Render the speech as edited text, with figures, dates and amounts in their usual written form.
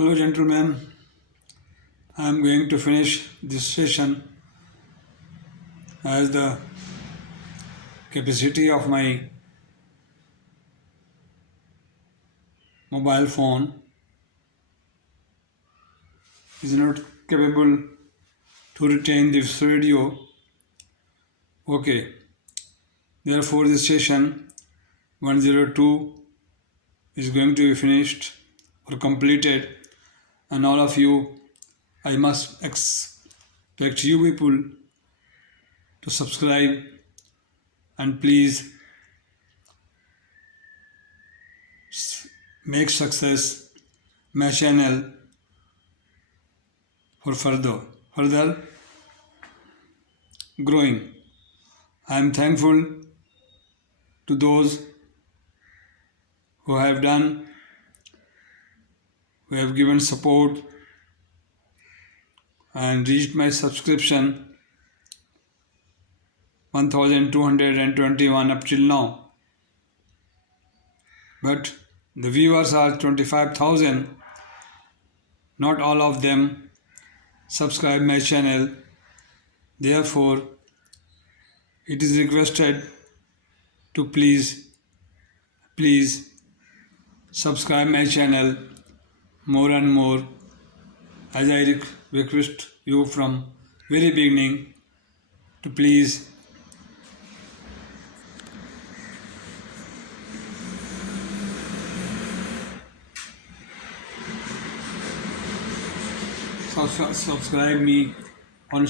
Hello gentlemen, I am going to finish this session as the capacity of my mobile phone is not capable to retain this video. Okay, therefore this session 102 is going to be finished or completed, and all of you, I must expect you people to subscribe and please make success my channel for further growing. I am thankful to those who have given support and reached my subscription 1221 up till now. But the viewers are 25,000. Not all of them subscribe my channel. Therefore, it is requested to please subscribe my channel more and more, as I request you from very beginning to please subscribe me on